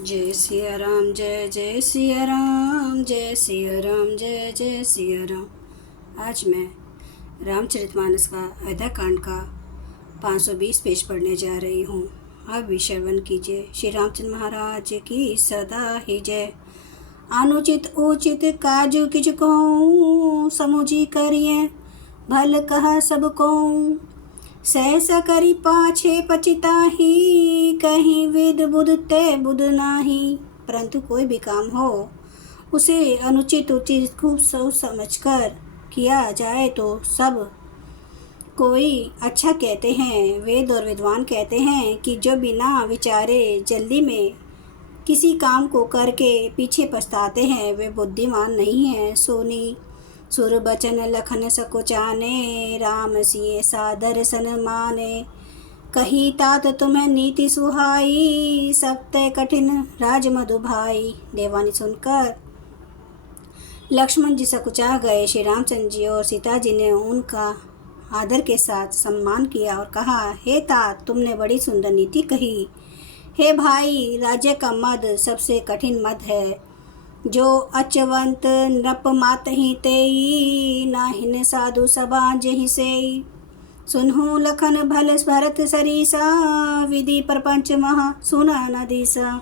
जय सिया राम, जय जय सिया राम, जय सिया राम, जय जय सिया राम। आज मैं रामचरितमानस का अयोध्या कांड का 520 पेज पढ़ने जा रही हूँ। आप भी श्रवण कीजिए। श्री रामचंद्र महाराज की सदा ही जय। अनुचित उचित काजू किच कहूँ, समुझी करिए भल कहा सब को। सहसा करी पाछे पछिताही, कहीं विद बुध ते बुध नाही। परंतु कोई भी काम हो उसे अनुचित उचित खूब सोच समझकर किया जाए तो सब कोई अच्छा कहते हैं। वेद और विद्वान कहते हैं कि जो बिना विचारे जल्दी में किसी काम को करके पीछे पछताते हैं वे बुद्धिमान नहीं हैं। सोनी सुर बचन लखन सकुचाने, राम सिए सादर सन माने। कही तात तुम्हें नीति सुहाई, सब तय कठिन राज मधु भाई। देवानी सुनकर लक्ष्मण जी सकुचा गए। श्री रामचंद्र जी और सीता जी ने उनका आदर के साथ सम्मान किया और कहा, हे तात, तुमने बड़ी सुंदर नीति कही। हे भाई, राज्य का मद सबसे कठिन मद है। जो अचवंत नृप मात ही तेई, नाहिन साधु सभा जहि सेई। सुनहु लखन भल भरत सरीसा, विधि प्रपंच महा सुना न दीसा।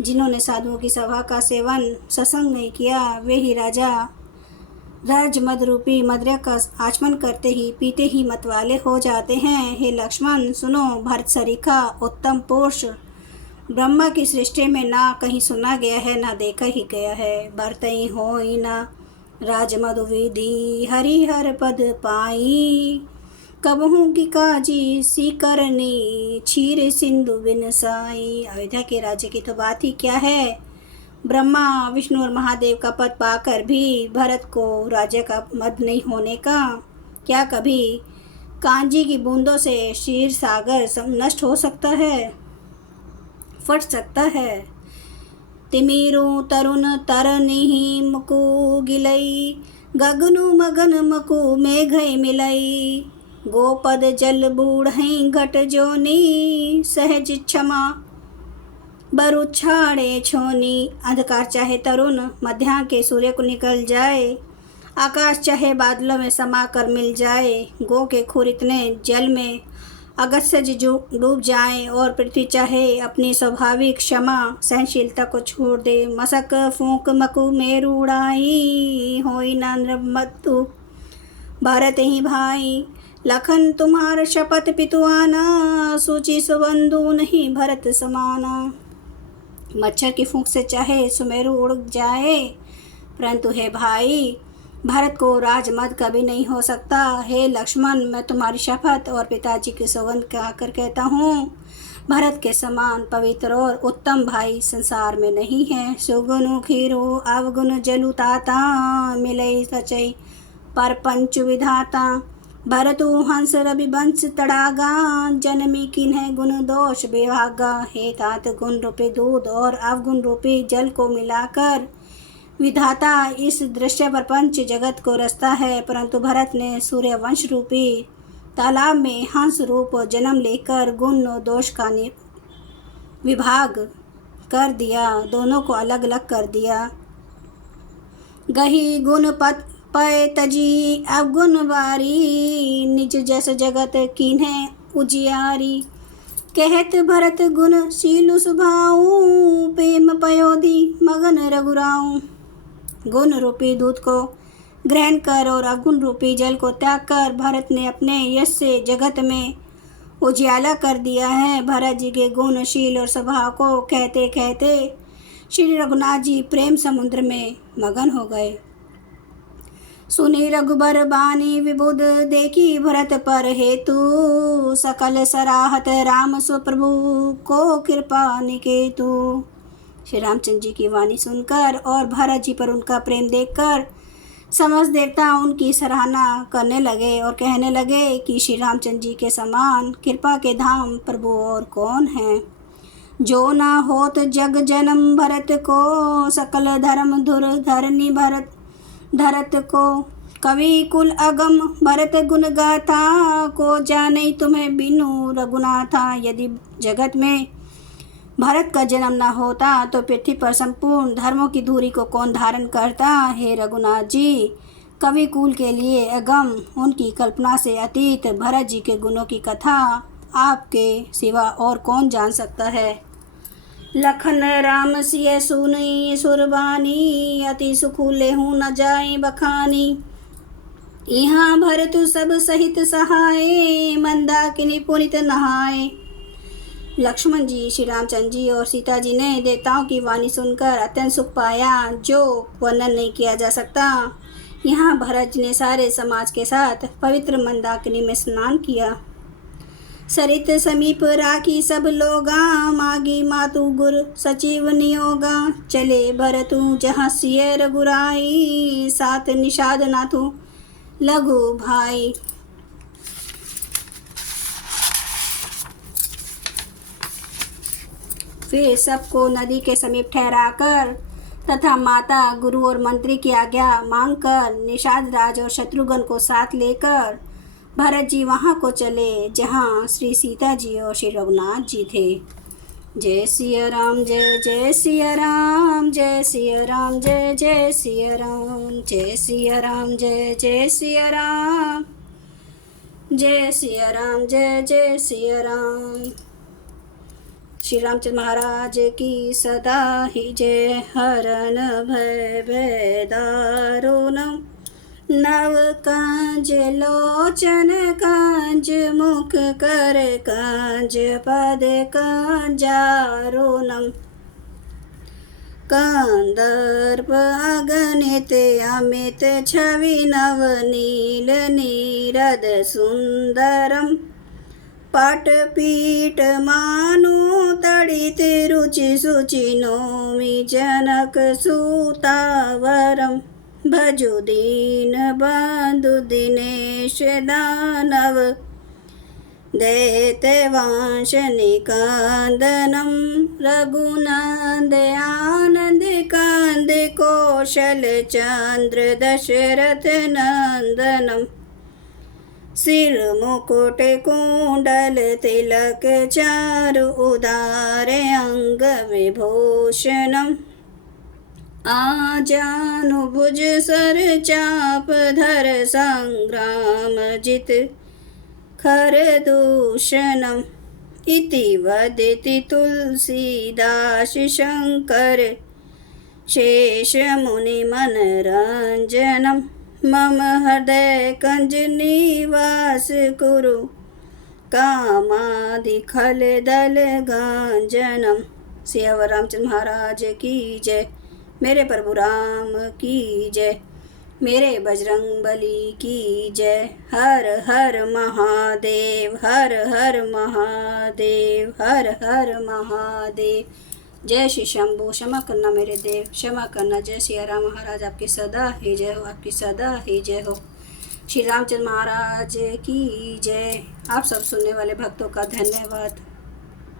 जिन्होंने साधुओं की सभा का सेवन सत्संग नहीं किया वे ही राजा राजमद रूपी मदिरा का आचमन करते ही पीते ही मतवाले हो जाते हैं। हे लक्ष्मण सुनो, भरत सरीखा उत्तम पुरुष ब्रह्मा की सृष्टि में ना कहीं सुना गया है ना देखा ही गया है। बरतई हो ही ना राजमधु विधि, हरिहर पद पाई। कबहू की काजी सी करनी, क्षीर सिंधु बिन साई। अयोध्या के राज्य की तो बात ही क्या है। ब्रह्मा विष्णु और महादेव का पद पाकर भी भरत को राज्य का मद नहीं होने का। क्या कभी कांजी की बूंदों से क्षीर सागर नष्ट हो सकता है, फट सकता है। तिमिरु तरुण तरनिहि मुकु गिलई, गगनु मगन मकु मेघई मिलई। गोपद जल बूढ़ई घट जोनी, सहज क्षमा बरु छाड़े छोनी। अंधकार चाहे तरुण मध्याह्न के सूर्य को निकल जाए, आकाश चाहे बादलों में समा कर मिल जाए। गो के खुर इतने जल में अगस्त्य जो डूब जाए और पृथ्वी चाहे अपनी स्वाभाविक क्षमा सहनशीलता को छोड़ दे। मसक फूंक मकु मेरु उड़ाई, होई ना नृमतु भारत ही भाई। लखन तुम्हार शपथ पितुआना, सूची सुबंधु नहीं भरत समाना। मच्छर की फूंक से चाहे सुमेरु उड़ जाए, परंतु हे भाई, भारत को राजमद कभी नहीं हो सकता। हे लक्ष्मण, मैं तुम्हारी शपथ और पिताजी की सौगंध खाकर कहता हूँ, भारत के समान पवित्र और उत्तम भाई संसार में नहीं है। सुगुनु खीरु अवगुण जलु ताता, मिलई सचई पर पंच विधाता। भरतु हंस रवि वंश तड़ागा, जन्मी किन्ह गुण दोष विभागा। हे तात, गुण रूपी दूध और अवगुण रूपी जल को मिलाकर विधाता इस दृश्य प्रपंच जगत को रचता है, परंतु भरत ने सूर्य वंश रूपी तालाब में हंस रूप जन्म लेकर गुण और दोष का विभाग कर दिया, दोनों को अलग अलग कर दिया। गही गुण पत पय तजी अवगुण बारी, निज जस जगत कीन्हे उजियारी। कहत भरत गुण शीलु सुभाऊ, प्रेम पयोधि मगन रघुराऊ। गुण रूपी दूध को ग्रहण कर और अवगुण रूपी जल को त्याग कर भरत ने अपने यश से जगत में उजियाला कर दिया है। भरत जी के गुणशील और स्वभाव को कहते कहते श्री रघुनाथ जी प्रेम समुद्र में मगन हो गए। सुनी रघुबर बानी विबुध, देखी भरत पर हेतु। सकल सराहत राम सुप्रभु, को कृपा निकेतु। श्री रामचंद्र जी की वाणी सुनकर और भरत जी पर उनका प्रेम देखकर समस्त देवता उनकी सराहना करने लगे और कहने लगे कि श्री रामचंद्र जी के समान कृपा के धाम प्रभु और कौन है। जो ना होत जग जन्म भरत को, सकल धर्म धुर धरनी भरत धरत को। कवि कुल अगम भरत गुण गाथा, को जाने तुम्हें बिनु रघुनाथा। यदि जगत में भरत का जन्म न होता तो पृथ्वी पर संपूर्ण धर्मों की धुरी को कौन धारण करता। हे रघुनाथ जी, कवि कुल के लिए अगम, उनकी कल्पना से अतीत भरत जी के गुणों की कथा आपके सिवा और कौन जान सकता है। लखन राम सिय सुनी सुरबानी, अति सुख लेहूँ न जाए बखानी। यहाँ भरतु सब सहित सहाय, मंदाकिनी पुनित नहाए। लक्ष्मण जी, श्री रामचंद्र जी और सीता जी ने देवताओं की वाणी सुनकर अत्यंत सुख पाया, जो वर्णन नहीं किया जा सकता। यहाँ भरत जी ने सारे समाज के साथ पवित्र मंदाकिनी में स्नान किया। सरित समीप राखी सब लोगा, मागी मातु गुर सचिव नियोगा। चले भरतु जहाँ सिय रघुराई, सात निषाद नाथु लघु भाई। फिर सबको नदी के समीप ठहराकर तथा माता, गुरु और मंत्री की आज्ञा मांगकर निषाद राज और शत्रुघ्न को साथ लेकर भरत जी वहाँ को चले जहाँ श्री सीता जी और श्री रघुनाथ जी थे। जय सिया राम, जय जय सिया राम, जय सिया राम, जय जय सिया राम, जय सिया राम, जय जय सिया राम, जय सिया राम, जय जय सिया राम। श्री रामचंद्र महाराज की सदा ही जय। हरन भय भेदारुणम, नव कांज लोचन कांज, मुख कर कांज पद कांजारुणम। कंदर्प अगणित अमित छवि, नव नील नीरद सुंदरम। पटपीठ मानु तड़ित रुचि सुचि, नौमि जनक सुतावरम। भजु दीन बंधु दिनेश दानव, दैत्यवांश निकंदनम। रघुनंद आनंद कंद, कौशल चंद्र दशरथ नंदनम। सिर मुकुट कुंडल तिलक, चारु उदार अंग विभूषणम। आजानुभुज सर चाप धर, संग्राम जित खर दूषणम। इति वदति तुलसीदास शंकर, शेष मुनि मनरंजनम। मम हृदय कंज निवास कुरु, कामादि खल दल गांजनम। सियावर रामचंद्र महाराज की जय। मेरे प्रभु राम की जय। मेरे बजरंग बली की जय। हर हर महादेव, हर हर महादेव, हर हर महादेव। जय श्री शंभू। क्षमा करना मेरे देव, क्षमा करना। जय सिया राम महाराज, आपकी सदा ही जय हो, आपकी सदा ही जय हो। श्री रामचंद्र महाराज की जय। आप सब सुनने वाले भक्तों का धन्यवाद।